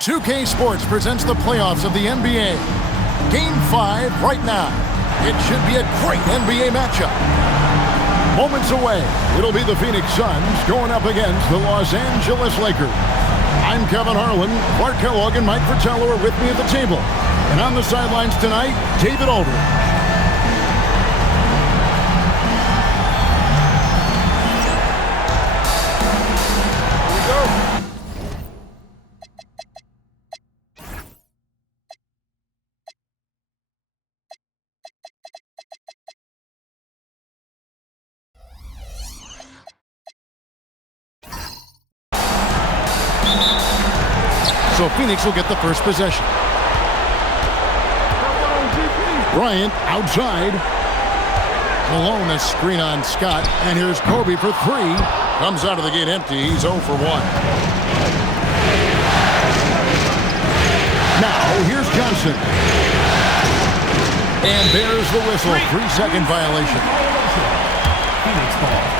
2K Sports presents the playoffs of the NBA. Game 5 right now. It should be a great NBA matchup. Moments away, it'll be the Phoenix Suns going up against the Los Angeles Lakers. I'm Kevin Harlan. Clark Kellogg and Mike Fratello are with me at the table. And on the sidelines tonight, David Aldridge. So Phoenix will get the first possession. Bryant outside. Malone, a screen on Scott. And here's Kobe for three. Comes out of the gate empty. He's 0 for 1. Now here's Johnson. And there's the whistle. 3-second violation. Phoenix ball.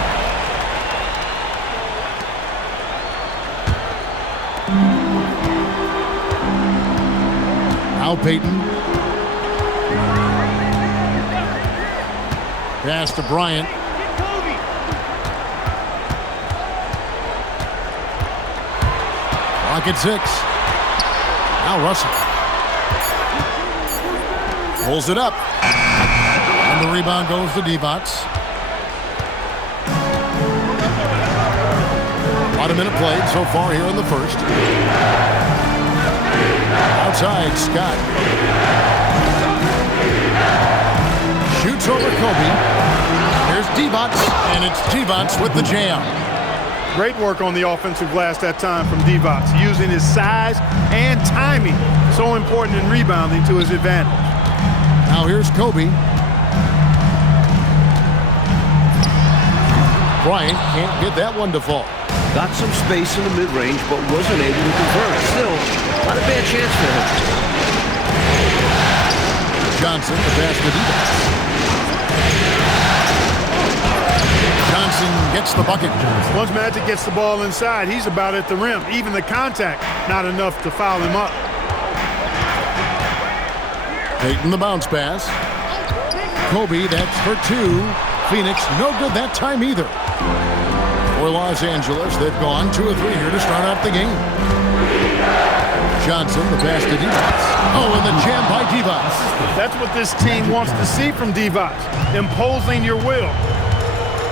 Now Payton. Pass to Bryant. Clock at 6. Now Russell. Pulls it up. And the rebound goes to Divac. About a minute played so far here in the first. Outside, Scott. Shoots over Kobe. Here's Divac, and it's Divac with the jam. Great work on the offensive glass that time from Divac, using his size and timing, so important in rebounding, to his advantage. Now here's Kobe. Bryant can't get that one to fall. Got some space in the mid-range, but wasn't able to convert. Still, not a bad chance for him. Johnson, the pass to Divac. Johnson gets the bucket. Once Magic gets the ball inside, he's about at the rim. Even the contact, not enough to foul him up. Payton the bounce pass. Kobe, that's for 2. Phoenix, no good that time either. For Los Angeles, they've gone 2 of 3 here to start out the game. Johnson, the pass to Divac. Oh, and the jam by Divac. That's what this team wants to see from Divac, imposing your will.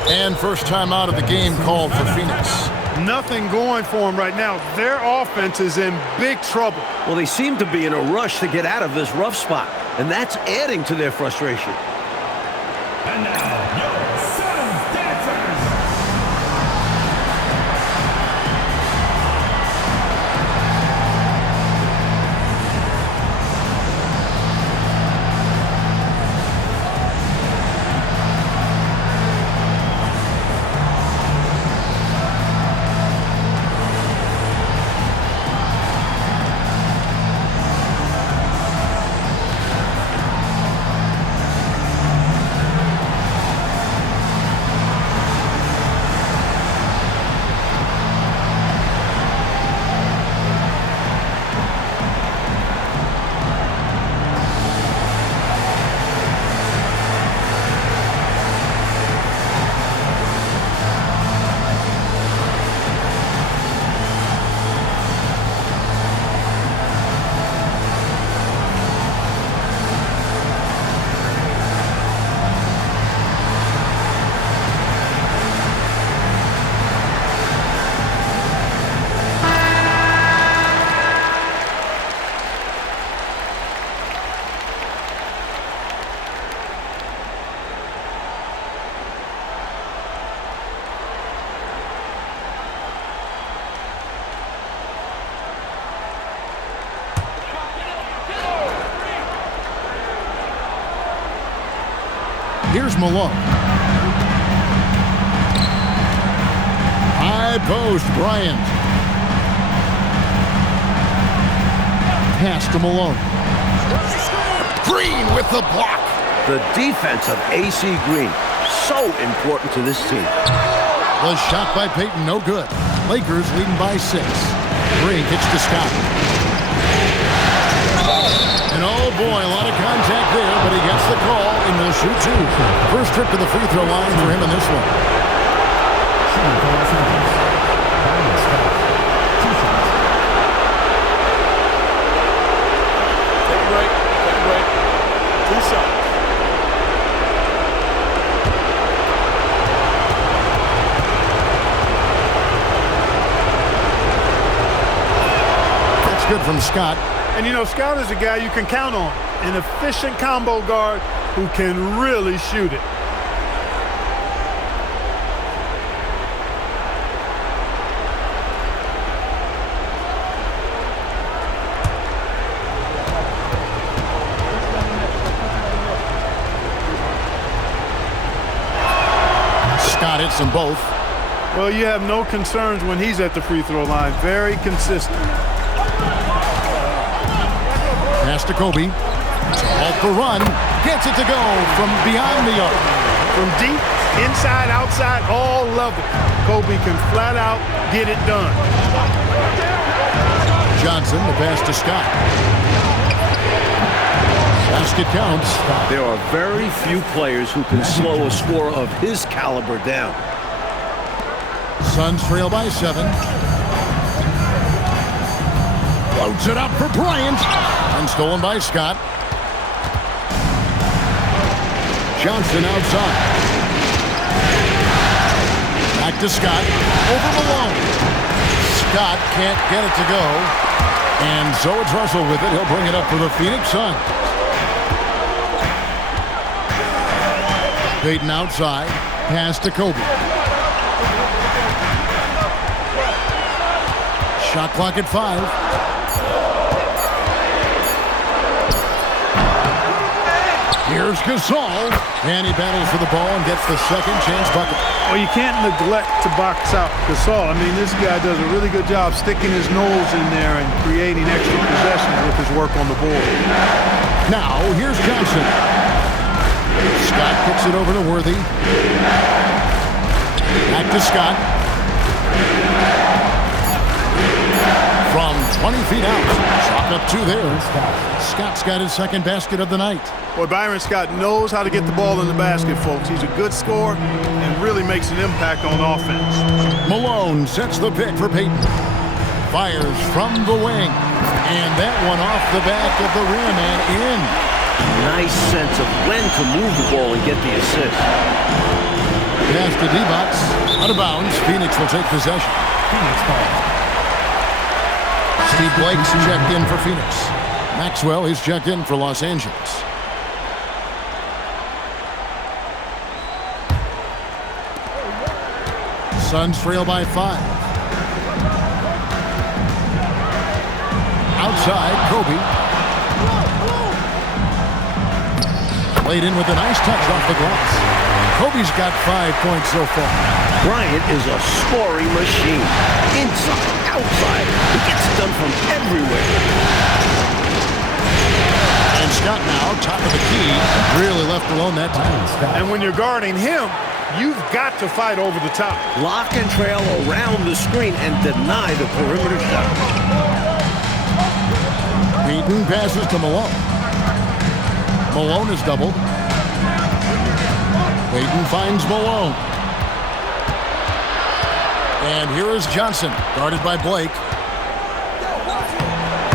And first time out of the game called for Phoenix. Nothing going for them right now. Their offense is in big trouble. Well, they seem to be in a rush to get out of this rough spot, and that's adding to their frustration. And now, your Suns dancers. Here's Malone. High post, Bryant. Pass to Malone. Green with the block. The defense of AC Green, so important to this team. The shot by Payton, no good. Lakers leading by 6. Green gets to Scott. boy, a lot of contact there, but he gets the call, and he'll shoot two. First trip to the free throw line for him in this one. Shooting for Los Angeles, Byron Scott. 2 shots. Take a break. Take a break. 2 shots. That's good from Scott. And, you know, Scott is a guy you can count on. An efficient combo guard who can really shoot it. Scott hits them both. Well, you have no concerns when he's at the free throw line. Very consistent. Pass to Kobe. Off the run. Gets it to go from beyond the arc. From deep, inside, outside, all levels. Kobe can flat out get it done. Johnson, the pass to Scott. Basket counts. There are very few players who can slow a scorer of his caliber down. Suns trail by 7. Floats it up for Bryant. And stolen by Scott. Johnson outside. Back to Scott. Over Malone. Scott can't get it to go. And so it's Russell with it. He'll bring it up for the Phoenix Suns. Payton outside. Pass to Kobe. Shot clock at 5. Here's Gasol, and he battles for the ball and gets the second chance bucket. Well, you can't neglect to box out Gasol. I mean, this guy does a really good job sticking his nose in there and creating extra possessions with his work on the board. Now, here's Johnson. Scott kicks it over to Worthy. Back to Scott. From 20 feet out. Shot up 2 there. Scott's got his second basket of the night. Boy, Byron Scott knows how to get the ball in the basket, folks. He's a good scorer and really makes an impact on offense. Malone sets the pick for Payton. Fires from the wing. And that one off the back of the rim and in. Nice sense of when to move the ball and get the assist. Pass to D-Box. Out of bounds. Phoenix will take possession. Phoenix ball. Steve Blake's checked in for Phoenix. Maxwell is checked in for Los Angeles. Suns trail by 5. Outside, Kobe. Played in with a nice touch off the glass. Kobe's got 5 points so far. Bryant is a scoring machine. Inside, outside, he gets it done from everywhere. And Scott now, top of the key, really left alone that time. And when you're guarding him, you've got to fight over the top. Lock and trail around the screen and deny the perimeter shot. Payton passes to Malone. Malone is doubled. Payton finds Malone. And here is Johnson, guarded by Blake.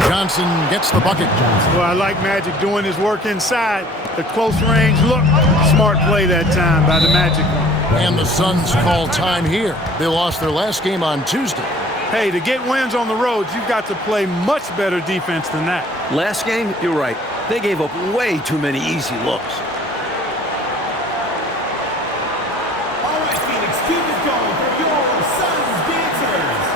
Johnson gets the bucket. Well, I like Magic doing his work inside. The close range look. Smart play that time by the Magic. And the Suns call time here. They lost their last game on Tuesday. Hey, to get wins on the road, you've got to play much better defense than that. Last game, you're right. They gave up way too many easy looks. All right, Phoenix, keep it going for your Suns dancers.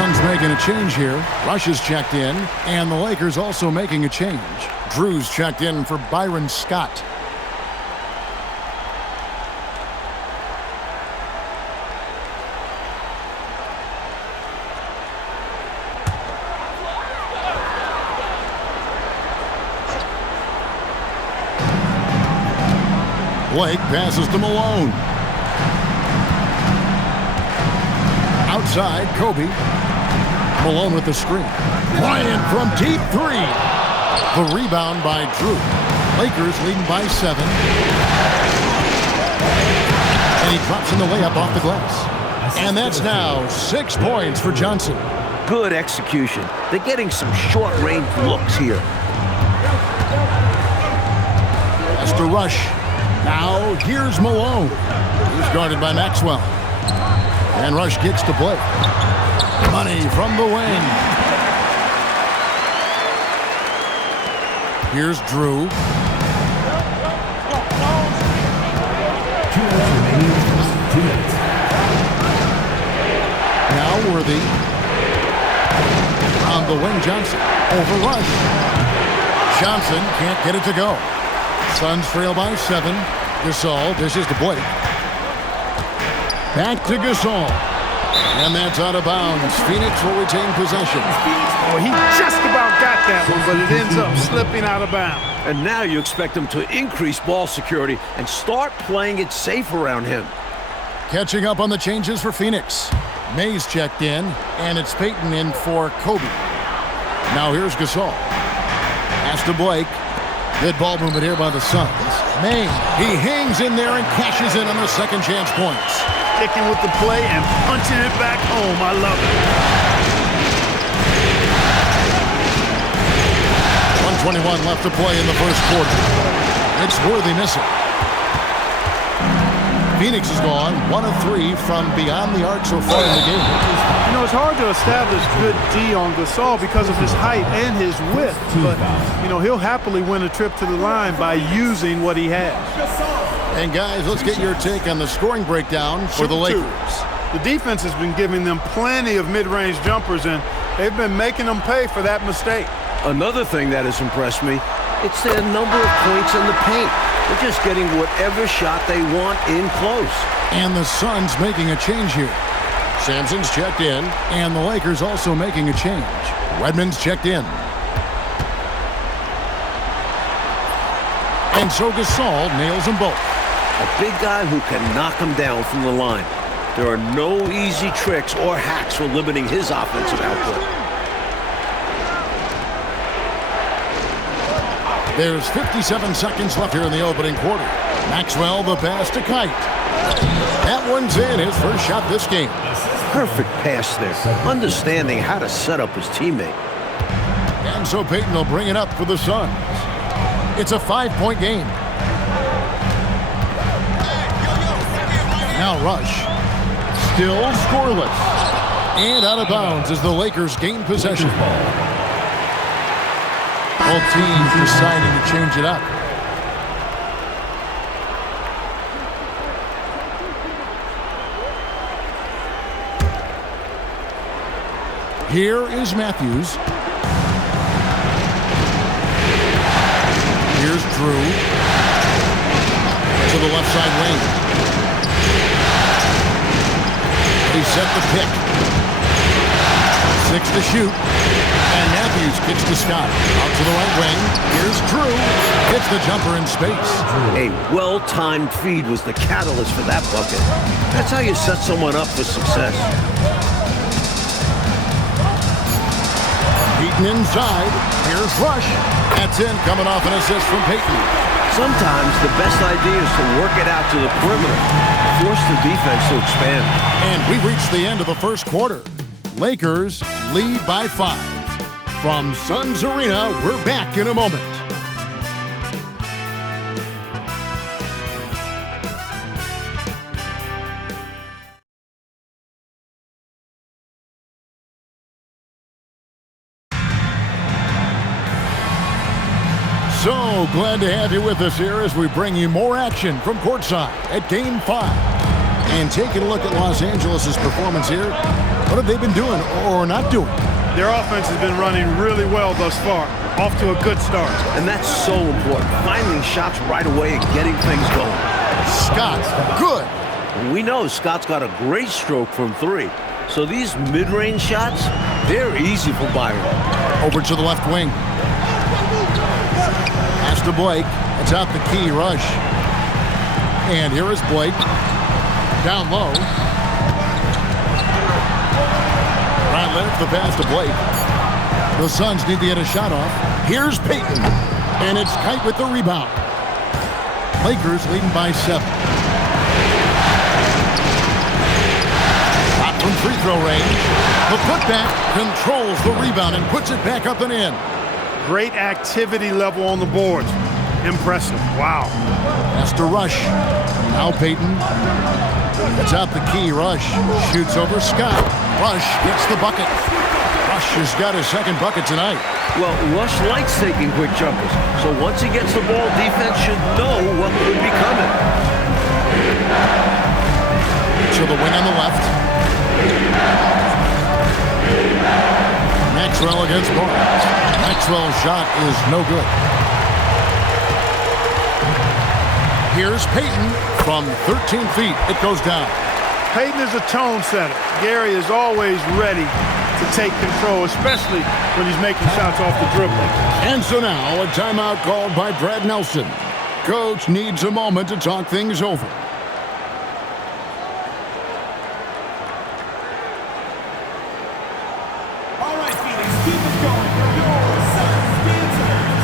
Suns making a change here. Rush is checked in, and the Lakers also making a change. Drew's checked in for Byron Scott. Blake passes to Malone. Outside, Kobe. Malone with the screen. Bryant from deep three. The rebound by Drew. Lakers leading by 7. And he drops in the layup off the glass. And that's now 6 points for Johnson. Good execution. They're getting some short-range looks here. That's to Rush. Now here's Malone. He's guarded by Maxwell. And Rush kicks to Blake. Money from the wing. Here's Drew. Now Worthy. On the wing, Johnson. Over Rush. Johnson can't get it to go. Suns trail by 7. Gasol dishes to Blake. Back to Gasol. And that's out of bounds. Phoenix will retain possession. Well, he just about got that one, but it ends up slipping out of bounds. And now you expect them to increase ball security and start playing it safe around him. Catching up on the changes for Phoenix. Mays checked in, and it's Payton in for Kobe. Now here's Gasol. Pass to Blake. Good ball movement here by the Suns. May, he hangs in there and cashes in on the second chance points. Sticking with the play and punching it back home. I love it. 1:21 left to play in the first quarter. It's Worthy missing. Phoenix is gone 1 of 3 from beyond the arc so far in the game. You know, it's hard to establish good D on Gasol because of his height and his width. But, you know, he'll happily win a trip to the line by using what he has. And, guys, let's get your take on the scoring breakdown for the Lakers. The defense has been giving them plenty of mid-range jumpers, and they've been making them pay for that mistake. Another thing that has impressed me, it's their number of points in the paint. They're just getting whatever shot they want in close. And the Suns making a change here. Sampson's checked in, and the Lakers also making a change. Redmond's checked in. And so Gasol nails them both. A big guy who can knock them down from the line. There are no easy tricks or hacks for limiting his offensive output. There's 57 seconds left here in the opening quarter. Maxwell the pass to Kite. That one's in, his first shot this game. Perfect pass there, understanding how to set up his teammate. And so Payton will bring it up for the Suns. It's a 5-point game. Now Rush. Still scoreless. And out of bounds as the Lakers gain possession. Both teams deciding to change it up. Here is Matthews. Here's Drew. To the left side wing. He set the pick. 6 to shoot. And Matthews kicks to Scott. Out to the right wing. Here's Drew. Hits the jumper in space. A well-timed feed was the catalyst for that bucket. That's how you set someone up for success. Payton inside. Here's Rush. That's in, coming off an assist from Payton. Sometimes the best idea is to work it out to the perimeter. Force the defense to expand. And we reached the end of the first quarter. Lakers lead by 5. From Suns Arena, we're back in a moment. So glad to have you with us here as we bring you more action from courtside at Game 5. And taking a look at Los Angeles' performance here, what have they been doing or not doing? Their offense has been running really well thus far. Off to a good start. And that's so important. Finding shots right away and getting things going. Scott, good. We know Scott's got a great stroke from three. So these mid-range shots, they're easy for Byron. Over to the left wing. Pass to Blake. It's out the key, Rush. And here is Blake. Down low. Ratliff, the pass to Blake. The Suns need to get a shot off. Here's Payton. And it's Kite with the rebound. Lakers leading by 7. Shot from free throw range. The putback controls the rebound and puts it back up and in. Great activity level on the boards. Impressive. Wow. Pass to Rush. Now Payton. It's out the key. Rush shoots over Scott. Rush gets the bucket. Rush has got his second bucket tonight. Well, Rush likes taking quick jumpers. So once he gets the ball, defense should know what could be coming. To the wing on the left. Maxwell against Barnes. Maxwell's shot is no good. Here's Payton from 13 feet. It goes down. Payton is a tone setter. Gary is always ready to take control, especially when he's making shots off the dribble. And so now a timeout called by Brad Nelson. Coach needs a moment to talk things over. All right, Phoenix, keep it going for your Suns dancers.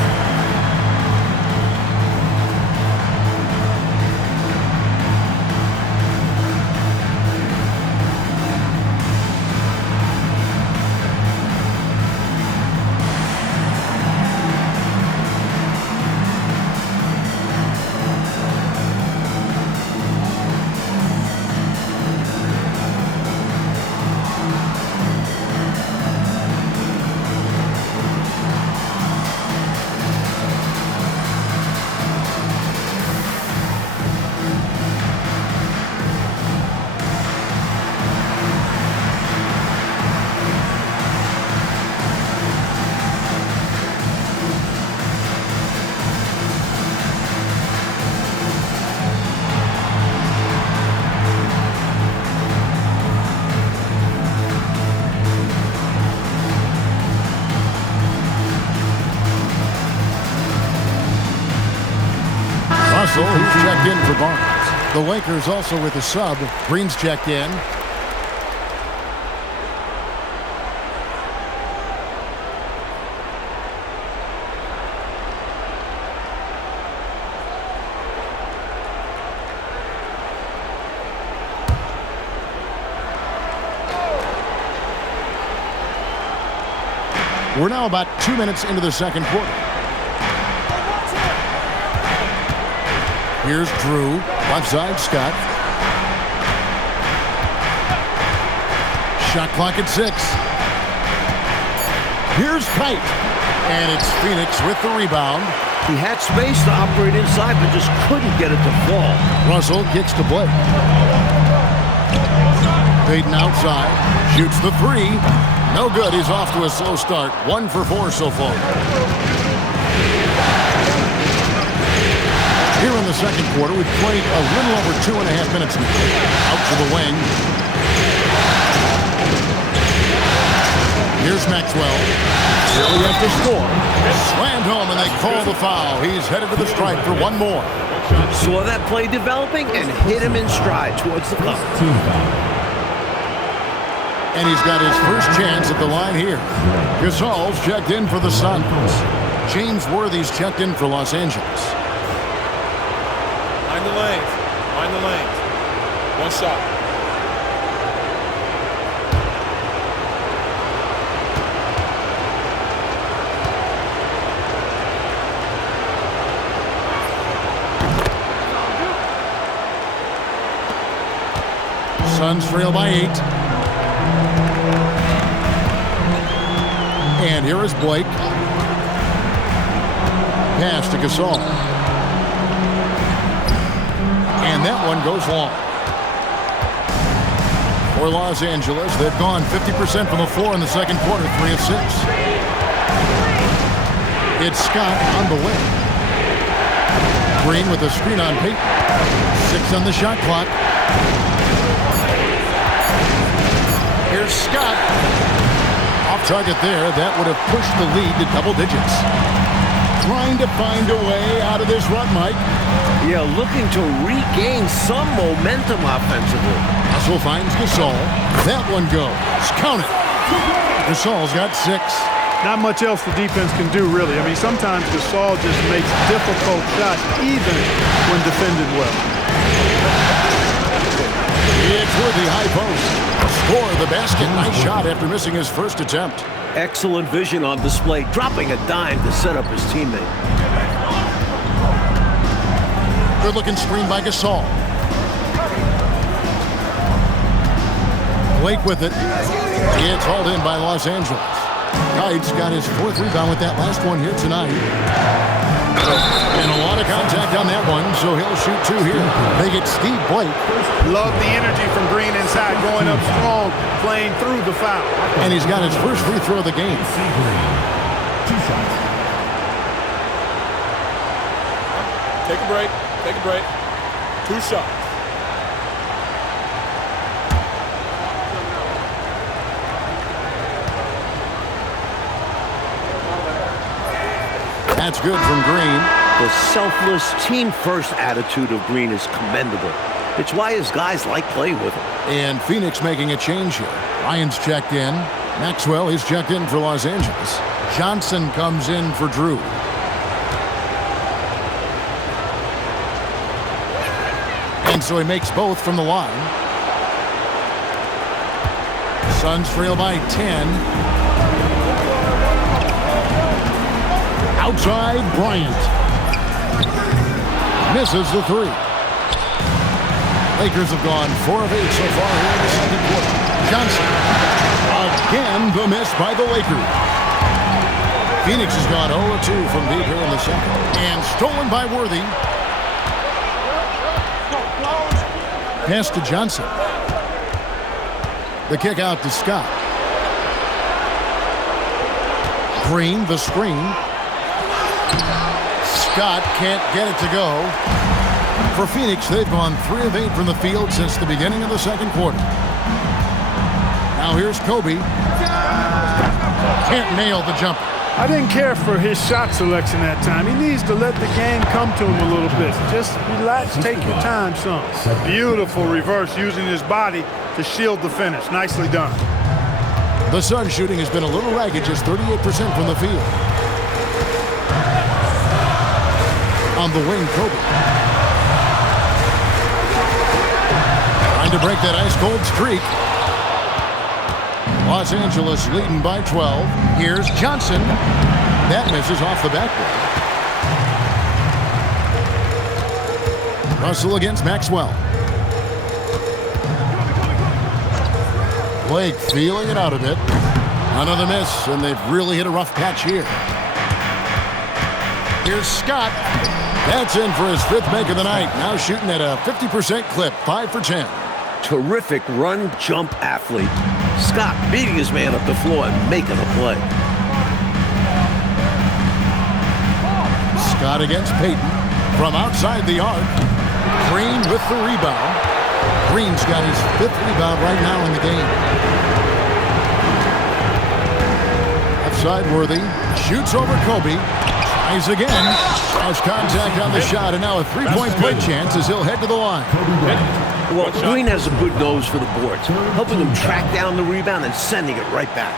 Russell, who's checked in for Barnes. The Lakers also with a sub. Green's checked in. We're now about 2 minutes into the second quarter. Here's Drew, left side, Scott. Shot clock at 6. Here's Kite. And it's Phoenix with the rebound. He had space to operate inside, but just couldn't get it to fall. Russell kicks to Blake. Payton outside, shoots the 3. No good, he's off to a slow start. 1 for 4 so far. Here in the second quarter, we've played a little over 2.5 minutes now. Out to the wing. Here's Maxwell. Really have to score. Slammed home and they call the foul. He's headed to the stripe for one more. Saw that play developing and hit him in stride towards the cup. And he's got his first chance at the line here. Gasol's checked in for the Suns. James Worthy's checked in for Los Angeles. Mind the lanes. Mind the lanes. One shot. Suns trail by 8. And here is Blake. Pass to Gasol. And that one goes long. For Los Angeles, they've gone 50% from the floor in the second quarter, 3 of 6. It's Scott on the wing. Green with a screen on Payton. 6 on the shot clock. Here's Scott. Off target there. That would have pushed the lead to double digits. Trying to find a way out of this run, Mike. Yeah, looking to regain some momentum offensively. Russell finds Gasol. That one goes. Count it. Gasol's got 6. Not much else the defense can do, really. I mean, sometimes Gasol just makes difficult shots, even when defended well. It's Worthy high post. Score the basket. Nice shot after missing his first attempt. Excellent vision on display, dropping a dime to set up his teammate. Good looking screen by Gasol. Blake with it. It's hauled in by Los Angeles. Knight's got his 4th rebound with that last one here tonight. And a lot of contact on that one, so he'll shoot 2 here. They get Steve Blake. Love the energy from Green inside, going up strong, playing through the foul. And he's got his first free throw of the game. 2 shots. Take a break. Take a break. 2 shots. That's good from Green. The selfless, team-first attitude of Green is commendable. It's why his guys like playing with him. And Phoenix making a change here. Ryan's checked in. Maxwell is checked in for Los Angeles. Johnson comes in for Drew. And so he makes both from the line. Suns trail by 10. Outside, Bryant. Misses the 3. Lakers have gone 4 of 8 so far here in the second quarter. Johnson. Again, the miss by the Lakers. Phoenix has gone 0 of 2 from deep here in the second. And stolen by Worthy. Pass to Johnson. The kick out to Scott. Green, the screen. Scott can't get it to go. For Phoenix, they've gone 3 of 8 from the field since the beginning of the second quarter. Now here's Kobe. Can't nail the jumper. I didn't care for his shot selection that time. He needs to let the game come to him a little bit. Just relax, take your time, son. Beautiful reverse, using his body to shield the finish. Nicely done. The Suns shooting has been a little ragged, just 38% from the field. On the wing, Kobe. Trying to break that ice-cold streak. Los Angeles leading by 12. Here's Johnson. That misses off the backboard. Russell against Maxwell. Blake feeling it out a bit. Another miss, and they've really hit a rough patch here. Here's Scott. That's in for his 5th make of the night. Now shooting at a 50% clip, 5 for 10. Terrific run-jump athlete. Scott beating his man up the floor and making a play. Scott against Payton. From outside the arc. Green with the rebound. Green's got his 5th rebound right now in the game. Outside Worthy. Shoots over Kobe. Tries again. Has contact on the shot, and now a 3-point play chance as he'll head to the line. Well, Green has a good nose for the boards, helping him track down the rebound and sending it right back.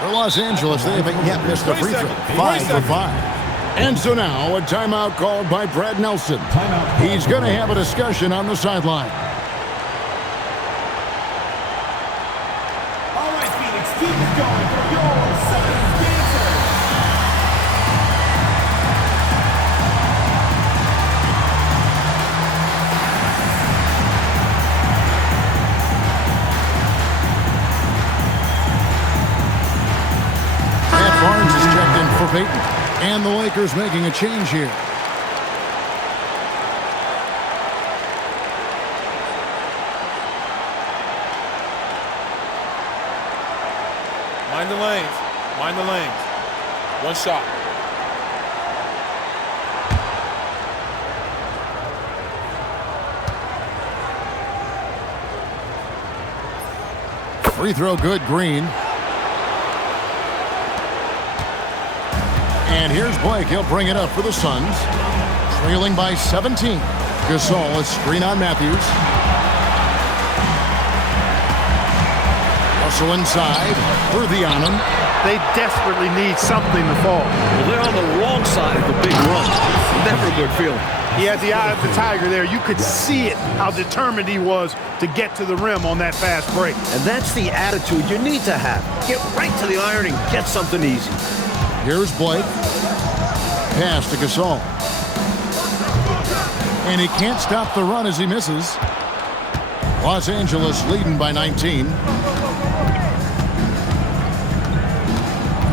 For Los Angeles, they haven't yet missed a free throw. 5 for 5. And so now, a timeout called by Brad Nelson. He's going to have a discussion on the sideline. All right, Phoenix, keep it going for your Suns Dancers. Matt Barnes is checked in for Payton. And the Lakers making a change here. Mind the lanes. Mind the lanes. One shot. Free throw good, Green. And here's Blake. He'll bring it up for the Suns. Trailing by 17. Gasol, a screen on Matthews. Russell inside. Worthy on him. They desperately need something to fall. Well, they're on the wrong side of the big run. Never a good feeling. He had the eye of the tiger there. You could see it, how determined he was to get to the rim on that fast break. And that's the attitude you need to have. Get right to the iron and get something easy. Here's Blake. Pass to Gasol. And he can't stop the run as he misses. Los Angeles leading by 19.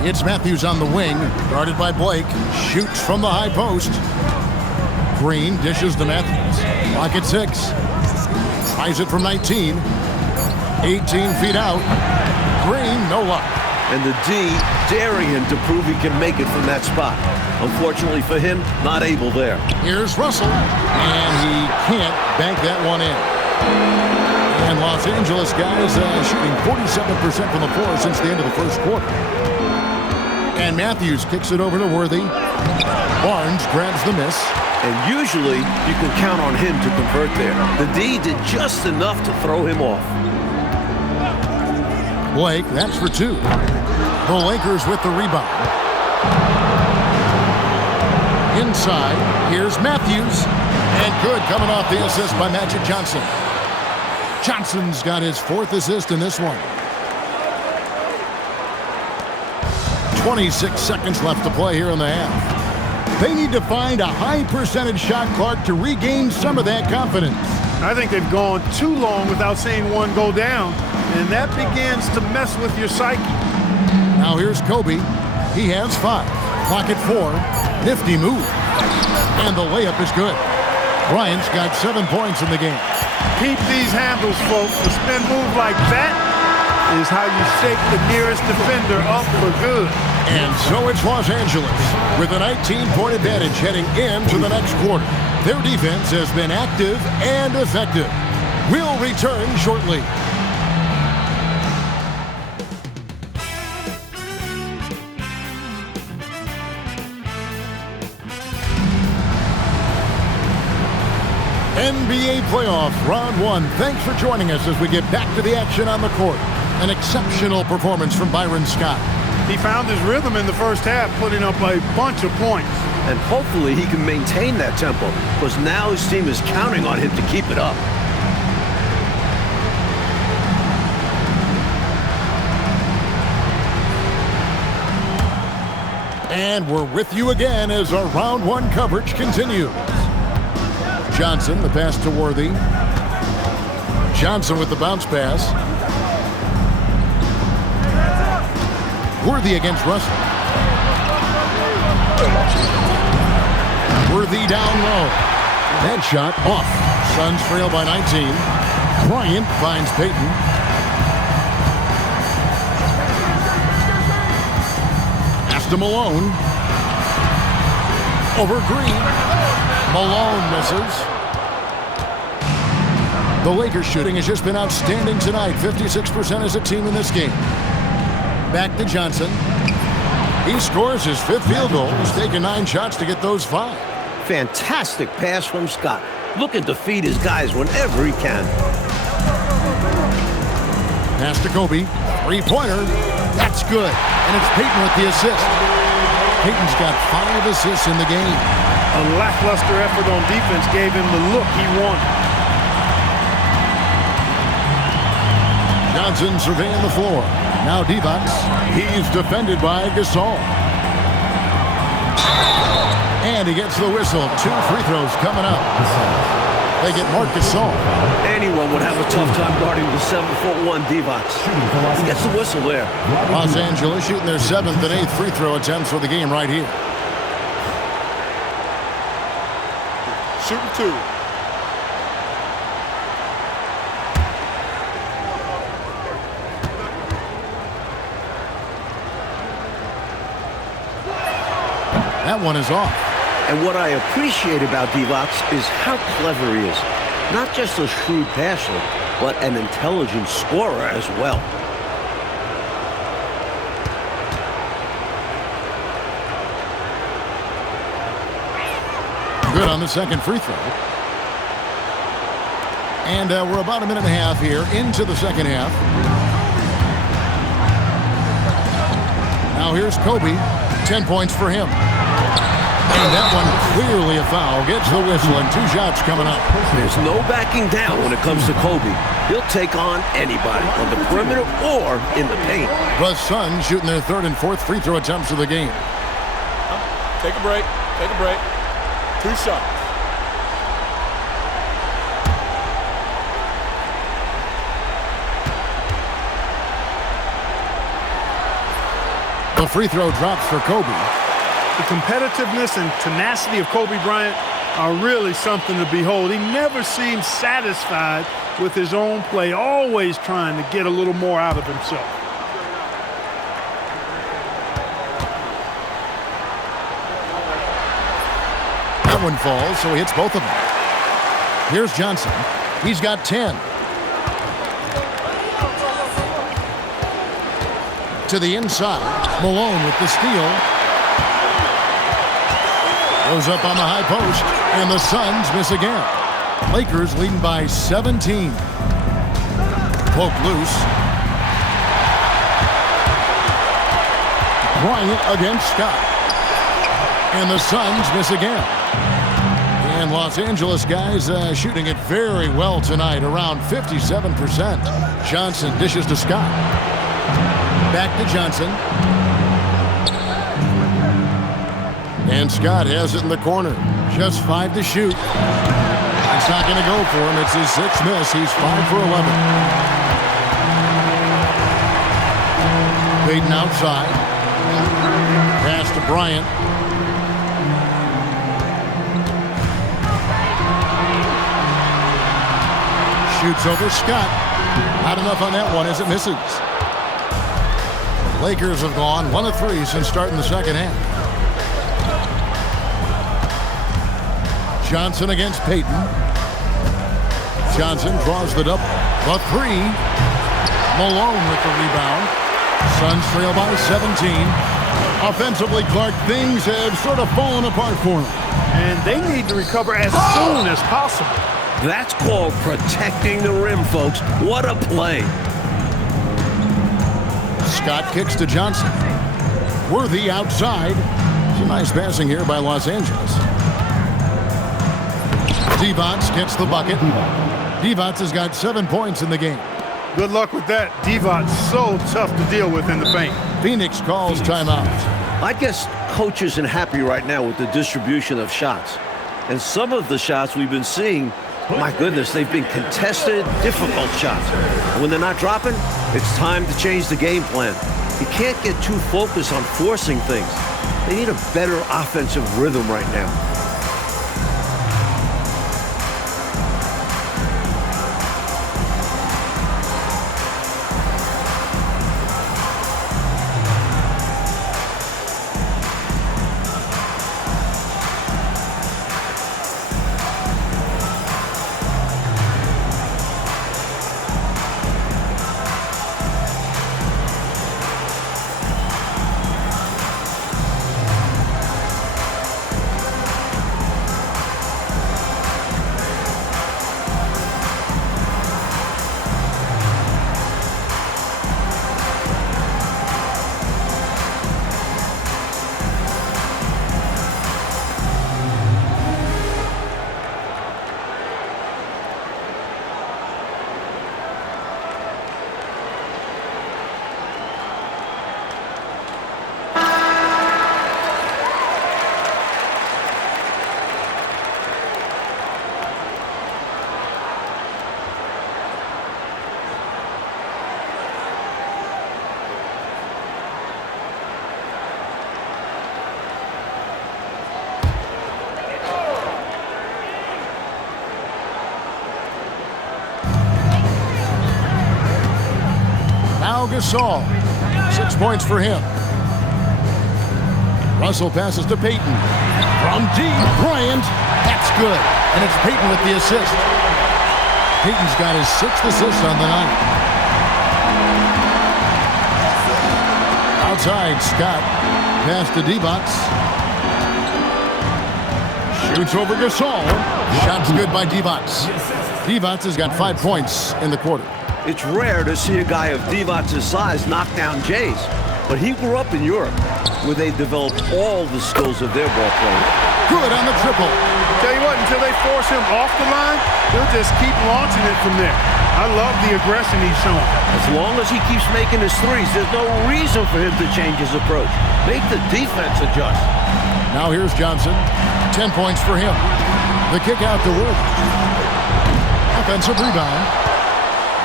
It's Matthews on the wing, guarded by Blake. Shoots from the high post. Green dishes to Matthews. Clock at 6. Tries it from 19. 18 feet out. Green, no luck. And the D daring him to prove he can make it from that spot. Unfortunately for him, not able there. Here's Russell, and he can't bank that one in. And Los Angeles guys shooting 47% from the floor since the end of the first quarter. And Matthews kicks it over to Worthy. Barnes grabs the miss. And usually, you can count on him to convert there. The D did just enough to throw him off. Blake, that's for 2. The Lakers with the rebound. Inside, here's Matthews. And good coming off the assist by Magic Johnson. Johnson's got his 4th assist in this one. 26 seconds left to play here in the half. They need to find a high percentage shot, Clark, to regain some of that confidence. I think they've gone too long without seeing one go down, and that begins to mess with your psyche. Now here's Kobe. He has 5. Clock at 4. Nifty move. And the layup is good. Bryant's got 7 points in the game. Keep these handles, folks. A spin move like that is how you shake the nearest defender up for good. And so it's Los Angeles with a 19-point advantage heading into the next quarter. Their defense has been active and effective. We'll return shortly. NBA playoff round 1. Thanks for joining us as we get back to the action on the court. An exceptional performance from Byron Scott. He found his rhythm in the first half, putting up a bunch of points. And hopefully he can maintain that tempo, because now his team is counting on him to keep it up. And we're with you again as our round 1 coverage continues. Johnson, the pass to Worthy. Johnson with the bounce pass. Worthy against Russell. Worthy down low. That shot off. Suns trail by 19. Bryant finds Payton. Pass to Malone. Over Green. Malone misses. The Lakers shooting has just been outstanding tonight. 56% as a team in this game. Back to Johnson. He scores his 5th field goal. He's taken 9 shots to get those 5. Fantastic pass from Scott. Looking to feed his guys whenever he can. Pass to Kobe. 3-pointer. That's good. And it's Payton with the assist. Payton's got 5 assists in the game. A lackluster effort on defense gave him the look he wanted. Johnson surveying the floor. Now Divac. He's defended by Gasol. And he gets the whistle. 2 free throws coming up. They get Marc Gasol. Anyone would have a tough time guarding the 7'1" Divac. He gets the whistle there. Los Angeles shooting their 7th and 8th free throw attempts for the game right here. Shooting 2. That one is off. And what I appreciate about Divac is how clever he is. Not just a shrewd passer, but an intelligent scorer as well. Good on the second free throw. And we're about a minute and a half here into the second half. Now here's Kobe. 10 points for him. And that one clearly a foul. Gets the whistle and 2 shots coming up. There's no backing down when it comes to Kobe. He'll take on anybody on the perimeter or in the paint. The Suns shooting their 3rd and 4th free throw attempts of the game. Take a break. Take a break. 2 shots. The free throw drops for Kobe. The competitiveness and tenacity of Kobe Bryant are really something to behold. He never seems satisfied with his own play, always trying to get a little more out of himself. That one falls, so he hits both of them. Here's Johnson. He's got 10. To the inside. Malone with the steal. Goes up on the high post, and the Suns miss again. Lakers leading by 17. Poke loose. Bryant against Scott. And the Suns miss again. And Los Angeles guys shooting it very well tonight, around 57%. Johnson dishes to Scott. Back to Johnson. And Scott has it in the corner. Just 5 to shoot. It's not going to go for him. It's his 6th miss. He's 5 for 11. Payton outside. Pass to Bryant. Shoots over Scott. Not enough on that one as it misses. Lakers have gone 1 of 3 since starting the second half. Johnson against Payton. Johnson draws the double. The 3. Malone with the rebound. Suns trail by 17. Offensively, Clark, things have sort of fallen apart for them. And they need to recover as soon as possible. That's called protecting the rim, folks. What a play. Scott kicks to Johnson. Worthy outside. It's a nice passing here by Los Angeles. Divac gets the bucket. Divac has got 7 points in the game. Good luck with that. Divac so tough to deal with in the paint. Phoenix calls timeout. I guess coach isn't happy right now with the distribution of shots. And some of the shots we've been seeing, my goodness, they've been contested, difficult shots. And when they're not dropping, it's time to change the game plan. You can't get too focused on forcing things. They need a better offensive rhythm right now. Gasol, 6 points for him. Russell passes to Payton. From deep, Bryant. That's good. And it's Payton with the assist. Payton's got his 6th assist on the night. Outside, Scott. Pass to Divac. Shoots over Gasol. Shot's good by Divac. Divac has got 5 points in the quarter. It's rare to see a guy of Divac's size knock down Jays, but he grew up in Europe, where they developed all the skills of their ball playing. Good on the triple. Tell you what, until they force him off the line, he'll just keep launching it from there. I love the aggression he's showing. As long as he keeps making his threes, there's no reason for him to change his approach. Make the defense adjust. Now here's Johnson. 10 points for him. The kick out to Wood. Offensive rebound.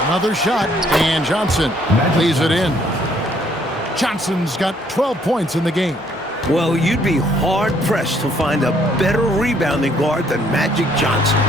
Another shot, and Johnson leaves it in. Johnson's got 12 points in the game. Well, you'd be hard-pressed to find a better rebounding guard than Magic Johnson.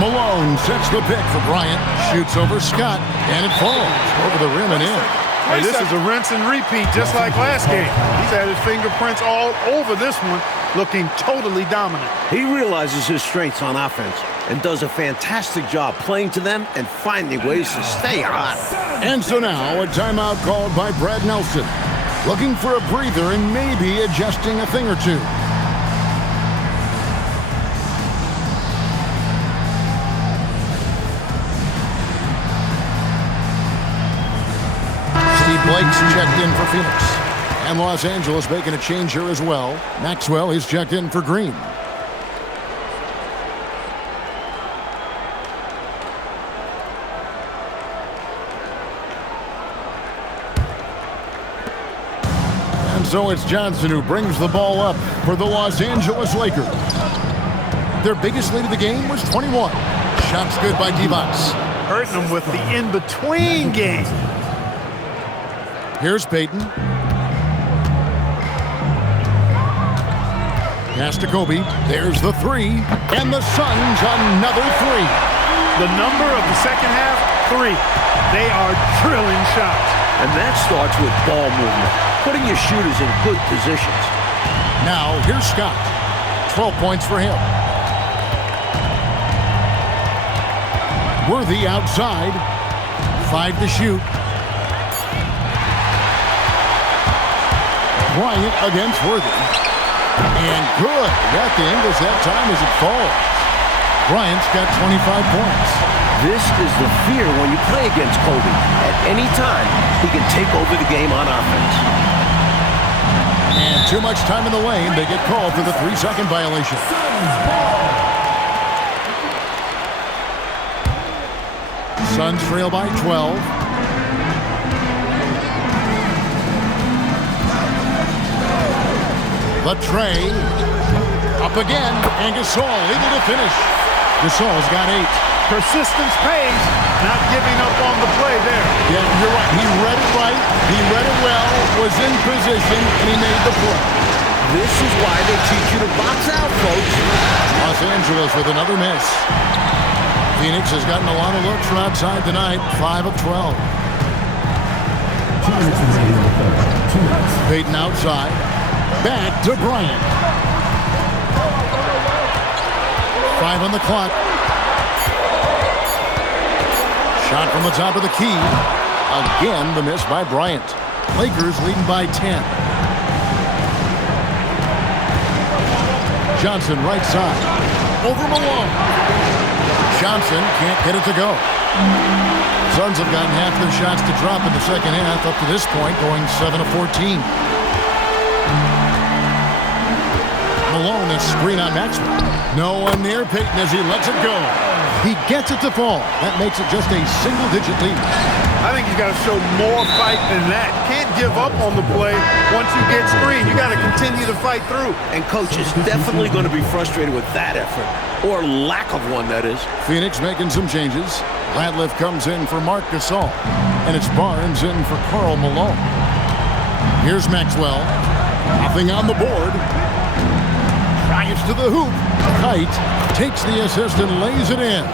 Malone sets the pick for Bryant. Shoots over Scott, and it falls over the rim and in. Hey, this is a rinse and repeat, just like last game. He's had his fingerprints all over this one, looking totally dominant. He realizes his strengths on offense and does a fantastic job playing to them and finding ways to stay hot. And so now, a timeout called by Brad Nelson. Looking for a breather and maybe adjusting a thing or two. Steve Blake's checked in for Phoenix. And Los Angeles making a change here as well. Maxwell is checked in for Green. And so it's Johnson who brings the ball up for the Los Angeles Lakers. Their biggest lead of the game was 21. Shots good by Divac. Hurting them with the in-between game. Here's Payton. Pass to Kobe. There's the three. And the Suns another three. The number of the second half, 3. They are drilling shots. And that starts with ball movement, putting your shooters in good positions. Now, here's Scott. 12 points for him. Worthy outside. 5 to shoot. Bryant against Worthy. And good. Got the angles that time as it falls. Bryant's got 25 points. This is the fear when you play against Kobe. At any time, he can take over the game on offense. And too much time in the lane. They get called for the 3-second violation. Suns trail by 12. The tray. Up again. And Gasol able to finish. Gasol's got 8. Persistence pays, not giving up on the play there. Yeah, you're right. He read it right. He read it well, was in position, and he made the play. This is why they teach you to box out, folks. Los Angeles with another miss. Phoenix has gotten a lot of looks from outside tonight. 5 of 12. Payton outside. Back to Bryant. 5 on the clock. Shot from the top of the key. Again, the miss by Bryant. Lakers leading by 10. Johnson right side. Over Malone. Johnson can't get it to go. Suns have gotten half their shots to drop in the second half up to this point, going 7 of 14. Malone, a screen on Maxwell. No one near Payton as he lets it go. He gets it to fall. That makes it just a single-digit lead. I think he's got to show more fight than that. Can't give up on the play once you get screened. You got to continue to fight through. And coach is definitely going to be frustrated with that effort, or lack of one, that is. Phoenix making some changes. Radliff comes in for Marc Gasol, and it's Barnes in for Karl Malone. Here's Maxwell. Nothing on the board. Drives to the hoop. Kite takes the assist and lays it in.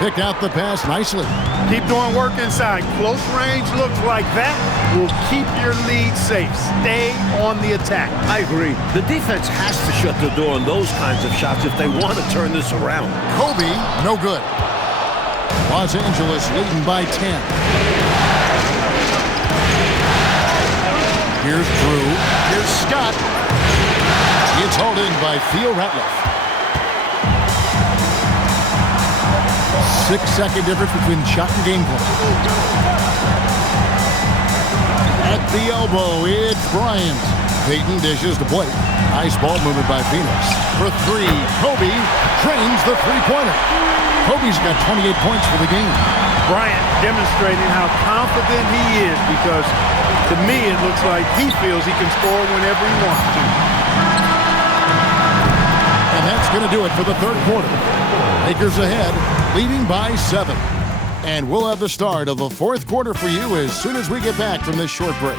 picked out the pass nicely. Keep doing work inside. Close range looks like that will keep your lead safe. Stay on the attack. I agree. The defense has to shut the door on those kinds of shots if they want to turn this around. Kobe, no good. Los Angeles leading by 10. Here's Drew. Here's Scott. It's hauled in by Theo Ratliff. 6-second difference between shot and game play. At the elbow, it's Bryant. Peyton dishes to Blake. Nice ball movement by Phoenix. For three, Kobe drains the three-pointer. Kobe's got 28 points for the game. Bryant demonstrating how confident he is because, to me, it looks like he feels he can score whenever he wants to. And that's going to do it for the third quarter. Lakers ahead, leading by 7. And we'll have the start of the fourth quarter for you as soon as we get back from this short break.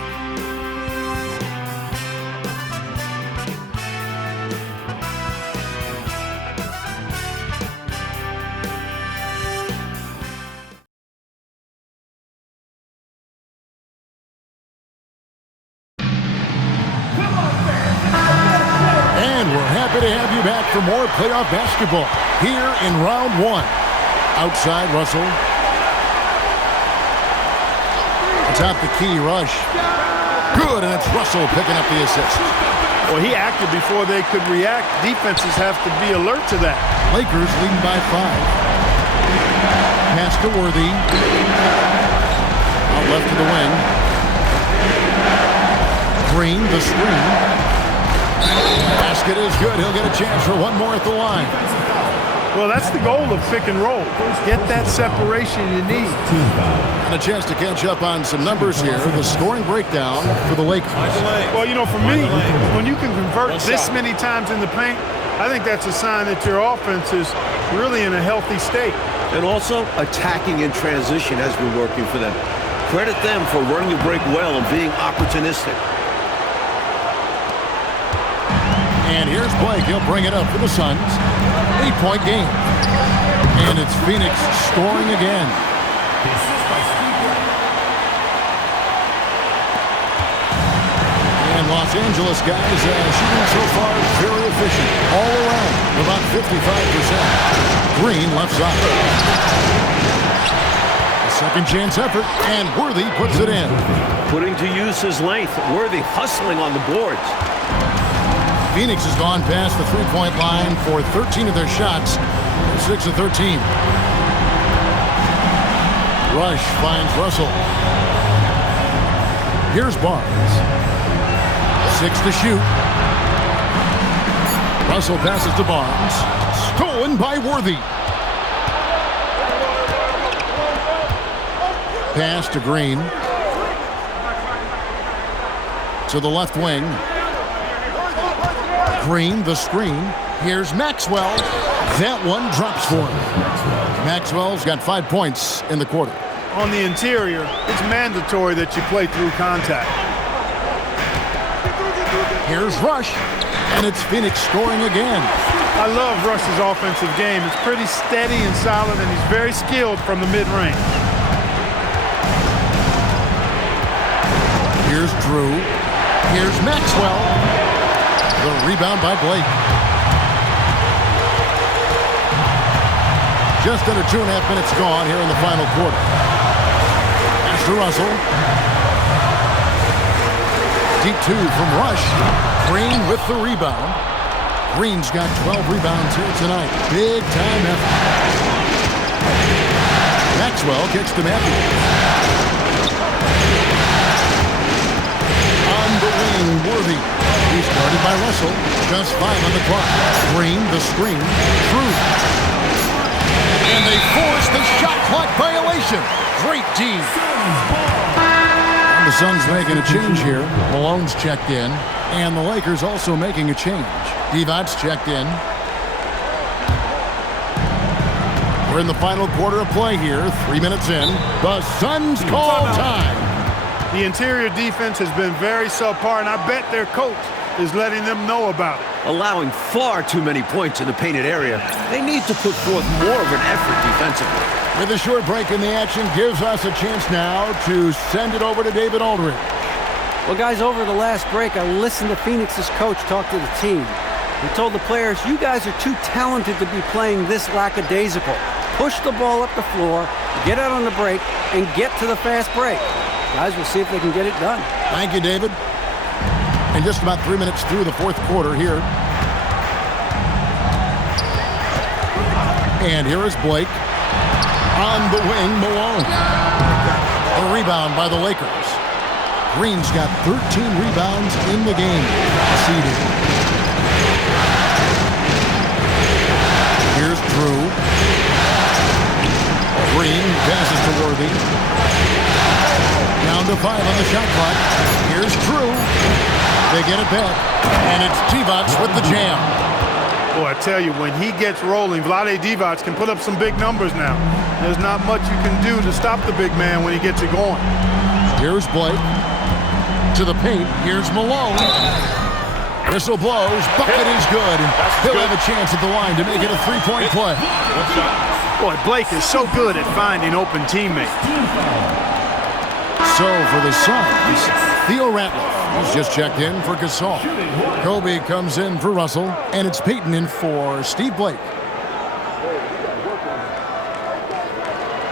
And we're happy to have you back for more playoff basketball here in round 1. Outside, Russell. Atop the key, Rush. Good, and it's Russell picking up the assist. Well, he acted before they could react. Defenses have to be alert to that. Lakers leading by 5. Pass to Worthy. Out left to the wing. Green, the screen. Basket is good. He'll get a chance for one more at the line. Well, that's the goal of pick and roll. Get that separation you need. And a chance to catch up on some numbers here. The scoring breakdown for the Lakers. Well, you know, for me, when you can convert this many times in the paint, I think that's a sign that your offense is really in a healthy state. And also, attacking in transition has been working for them. Credit them for running the break well and being opportunistic. And here's Blake. He'll bring it up for the Suns. 8-point game. And it's Phoenix scoring again. And Los Angeles guys shooting so far very efficient. All around, about 55%. Green left side. A second chance effort, and Worthy puts it in. Putting to use his length. Worthy hustling on the boards. Phoenix has gone past the three-point line for 13 of their shots. 6 of 13. Rush finds Russell. Here's Barnes. 6 to shoot. Russell passes to Barnes. Stolen by Worthy. Pass to Green. To the left wing. Green, the screen. Here's Maxwell. That one drops for him. Maxwell's got 5 points in the quarter. On the interior, it's mandatory that you play through contact. Here's Rush, and it's Phoenix scoring again. I love Rush's offensive game. It's pretty steady and solid, and he's very skilled from the mid-range. Here's Drew. Here's Maxwell. The rebound by Blake. Just under 2.5 minutes gone here in the final quarter. Pass to Russell. Deep 2 from Rush. Green with the rebound. Green's got 12 rebounds here tonight. Big time effort. Maxwell kicks to Matthews. On the wing, Worthy. He's guarded by Russell. Just 5 on the clock. Green, the screen. Through. And they force the shot clock violation. Great team. And the Suns making a change here. Malone's checked in. And the Lakers also making a change. Divac's checked in. We're in the final quarter of play here. 3 minutes in. The Suns call time. The interior defense has been very subpar, and I bet their coach is letting them know about it. Allowing far too many points in the painted area. They need to put forth more of an effort defensively. With a short break in the action gives us a chance now to send it over to David Aldridge. Well, guys, over the last break, I listened to Phoenix's coach talk to the team. He told the players, you guys are too talented to be playing this lackadaisical. Push the ball up the floor, get out on the break, and get to the fast break. Guys, we'll see if they can get it done. Thank you, David. And just about 3 minutes through the fourth quarter here. And here is Blake. On the wing, Malone. A rebound by the Lakers. Green's got 13 rebounds in the game. Seeded. Here's Drew. Green passes to Worthy. Down to 5 on the shot clock. Here's Drew. They get it back. And it's Divac with the jam. Boy, I tell you, when he gets rolling, Vlade Divac can put up some big numbers now. There's not much you can do to stop the big man when he gets it going. Here's Blake. To the paint. Here's Malone. Whistle blows. Bucket is good. And he'll have a chance at the line to make it a three-point play. Boy, Blake is so good at finding open teammates. So for the Suns, Theo Ratliff, who's just checked in for Gasol. Kobe comes in for Russell, and it's Peyton in for Steve Blake.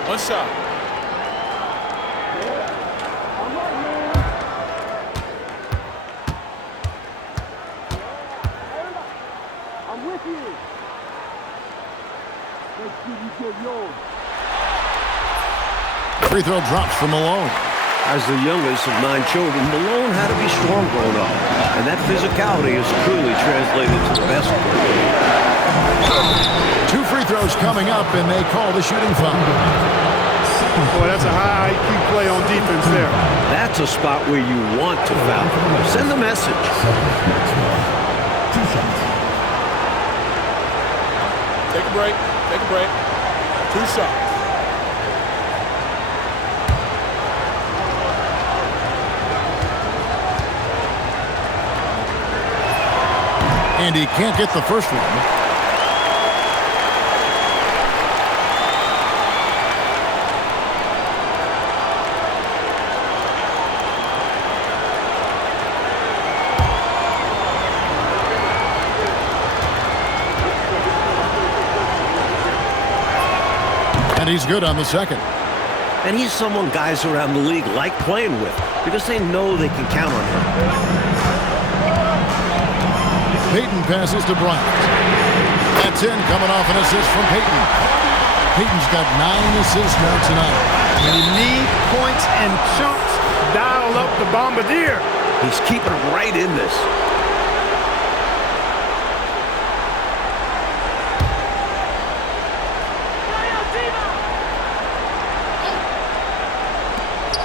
One shot. Free throw drops for Malone. As the youngest of 9 children, Malone had to be strong growing up. And that physicality is truly translated to the basketball. 2 free throws coming up, and they call the shooting foul. Boy, that's a high IQ play on defense there. That's a spot where you want to foul. Send the message. Take a break. Take a break. 2 shots. And he can't get the first one. And he's good on the second. And he's someone guys around the league like playing with because they know they can count on him. Peyton passes to Bryant. That's in, coming off an assist from Peyton. Peyton's got 9 assists now tonight. When you need points and chunks, dial up the Bombardier. He's keeping them right in this.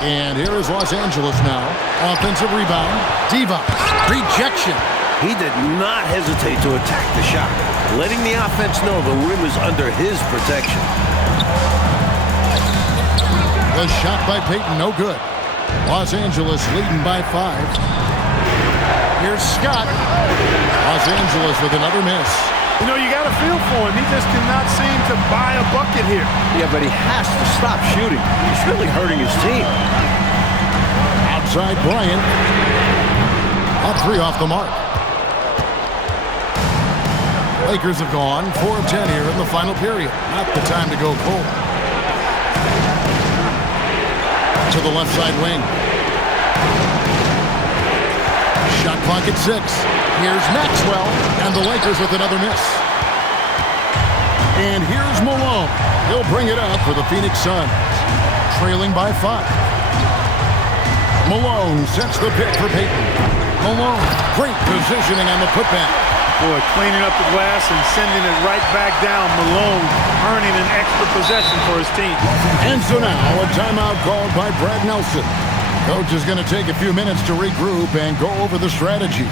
And here is Los Angeles now. Offensive rebound. Divac. Rejection. He did not hesitate to attack the shot, letting the offense know the rim is under his protection. The shot by Peyton, no good. Los Angeles leading by 5. Here's Scott. Los Angeles with another miss. You know, you got a feel for him. He just cannot seem to buy a bucket here. Yeah, but he has to stop shooting. He's really hurting his team. Outside Bryant. Up 3 off the mark. Lakers have gone 4 of 10 here in the final period. Not the time to go cold. To the left side wing. Shot clock at 6. Here's Maxwell, and the Lakers with another miss. And here's Malone. He'll bring it up for the Phoenix Suns, trailing by 5. Malone sets the pick for Peyton. Malone, great positioning on the putback. Boy, cleaning up the glass and sending it right back down. Malone earning an extra possession for his team. And so now, a timeout called by Brad Nelson. Coach is going to take a few minutes to regroup and go over the strategy.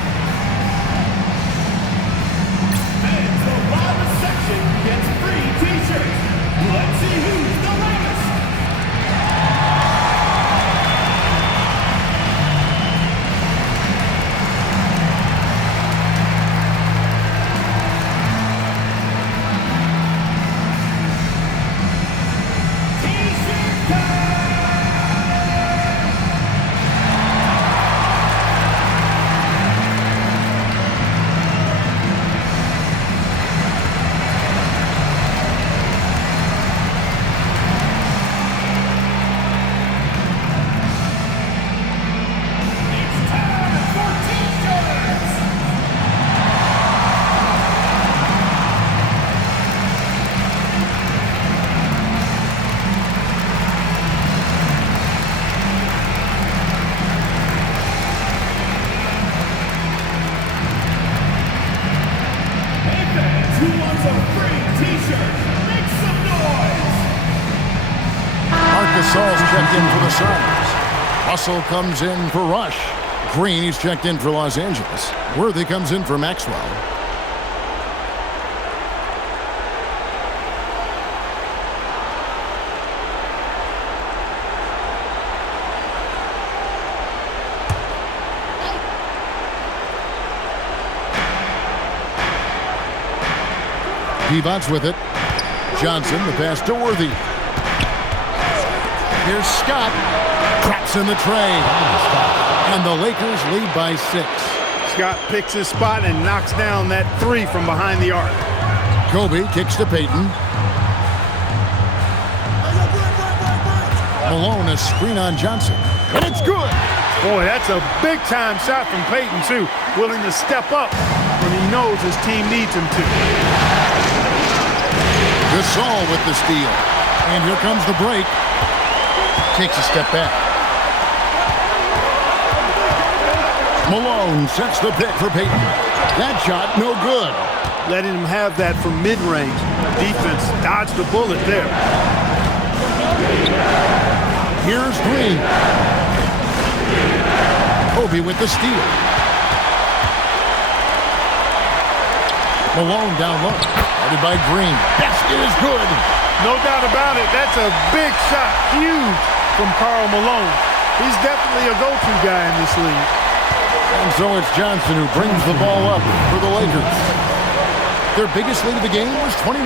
And the loudest section gets free t-shirts. Let's see who's the loudest. in for the Suns. Russell comes in for Rush. Green, he's checked in for Los Angeles. Worthy comes in for Maxwell. Divac with it. Johnson, the pass to Worthy. Here's Scott. Traps in the tray. And the Lakers lead by 6. Scott picks his spot and knocks down that 3 from behind the arc. Kobe kicks to Payton. Malone, a screen on Johnson. And it's good. Boy, that's a big-time shot from Payton, too. Willing to step up when he knows his team needs him to. Gasol with the steal. And here comes the break. Takes a step back. Malone sets the pick for Payton. That shot, no good. Letting him have that from mid-range. Defense dodged the bullet there. Here's Green. Kobe with the steal. Malone down low. Guarded by Green. Basket is good. No doubt about it. That's a big shot. Huge from Karl Malone. He's definitely a go-to guy in this league. And so it's Johnson who brings the ball up for the Lakers. Their biggest lead of the game was 21.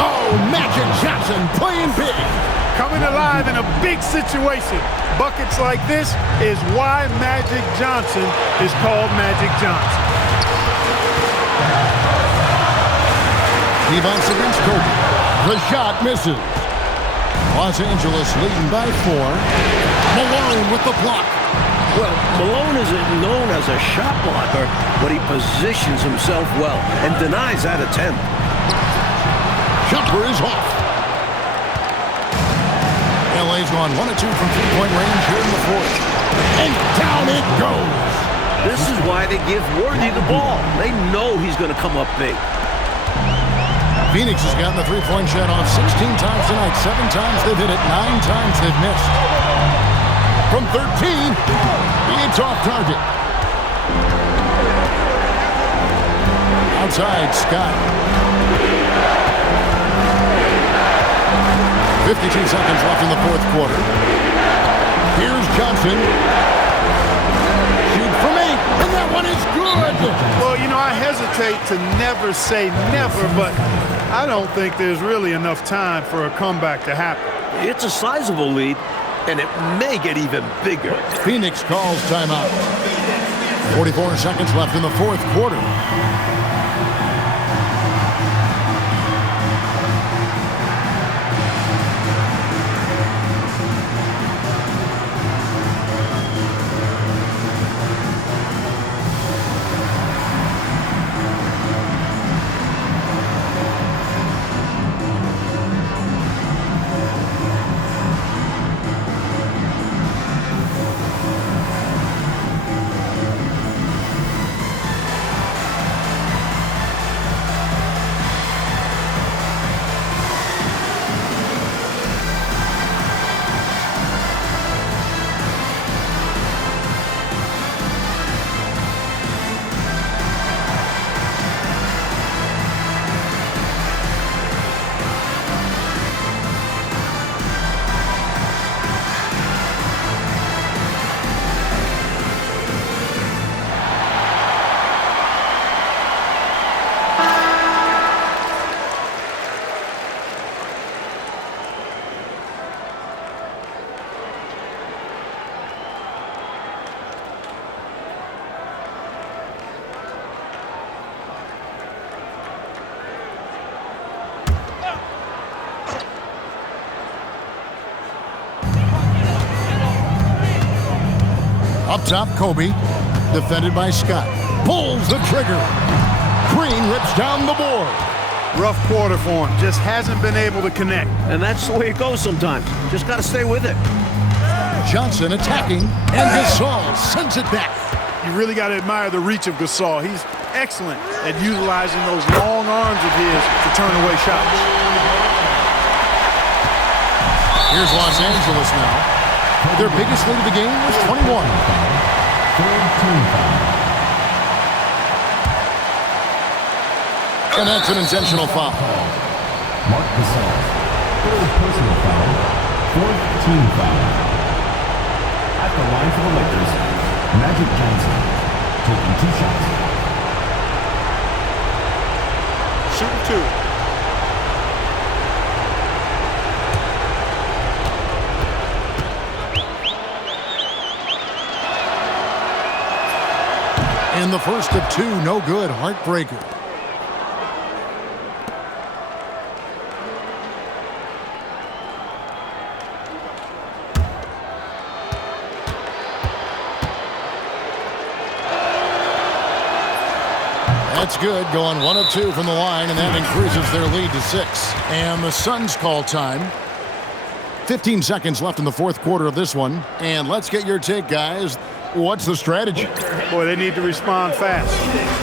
Oh, Magic Johnson playing big. Coming alive in a big situation. Buckets like this is why Magic Johnson is called Magic Johnson. Divac against Kobe. The shot misses. Los Angeles leading by 4. Malone with the block. Well, Malone isn't known as a shot blocker, but he positions himself well and denies that attempt. Jumper is off. LA's gone 1 of 2 from three-point range here in the 4th. And down it goes. This is why they give Worthy the ball. They know he's going to come up big. Phoenix has gotten the three-point shot off 16 times tonight. 7 times they've hit it. 9 times they've missed. From 13, it's off target. Outside, Scott. 52 seconds left in the 4th quarter. Here's Johnson. Shoot from 8, and that one is good. Well, you know, I hesitate to never say never, but I don't think there's really enough time for a comeback to happen. It's a sizable lead, and it may get even bigger. Phoenix calls timeout. 44 seconds left in the 4th quarter. Up top, Kobe, defended by Scott. Pulls the trigger. Green rips down the board. Rough quarter for him. Just hasn't been able to connect. And that's the way it goes sometimes. Just got to stay with it. Johnson attacking, and Gasol sends it back. You really got to admire the reach of Gasol. He's excellent at utilizing those long arms of his to turn away shots. Here's Los Angeles now. Their biggest lead of the game was 21. And that's an intentional foul. Mark Gasol. Third personal foul. Fourth team foul. At the line for the Lakers, Magic Johnson, taking 2 shots. Shooting 2. And the first of 2, no good. Heartbreaker. That's good, going 1 of 2 from the line, and that increases their lead to 6. And the Suns call time. 15 seconds left in the fourth quarter of this one. And let's get your take, guys. What's the strategy? Boy, they need to respond fast.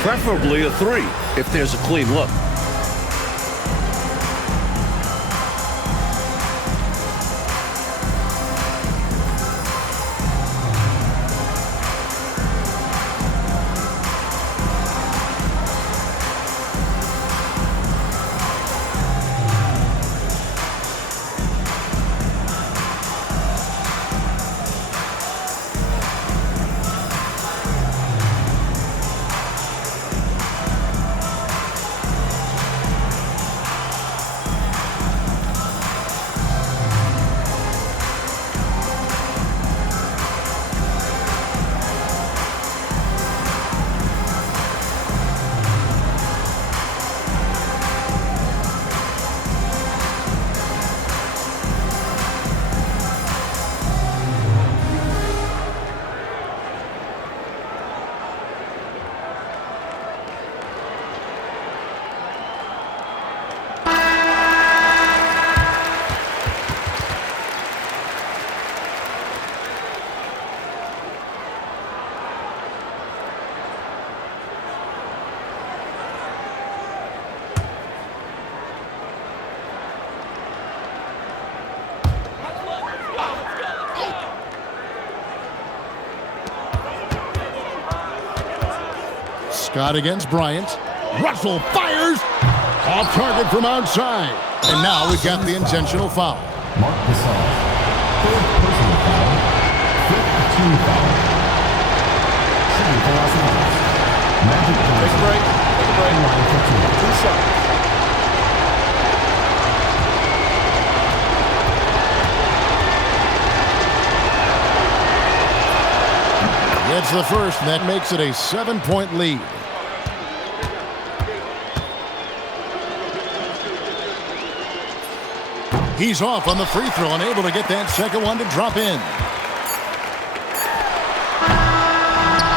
Preferably a 3 if there's a clean look. Scott against Bryant. Russell fires. Off target from outside. And now we've got the intentional foul. Mark Gasol. Third personal foul. Fifth team foul. Shooting for Los Angeles, Magic Johnson. Take a break. Take a break. Line for 2. 2 shots. It's the first, and that makes it a 7-point lead. He's off on the free throw and able to get that second one to drop in.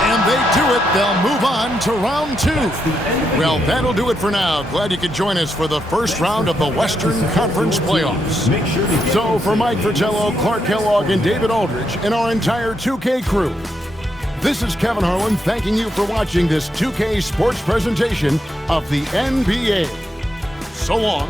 And they do it. They'll move on to round 2. Well, that'll do it for now. Glad you could join us for the first round of the Western Conference Playoffs. So for Mike Fratello, Clark Kellogg, and David Aldridge, and our entire 2K crew, this is Kevin Harlan thanking you for watching this 2K Sports presentation of the NBA. So long.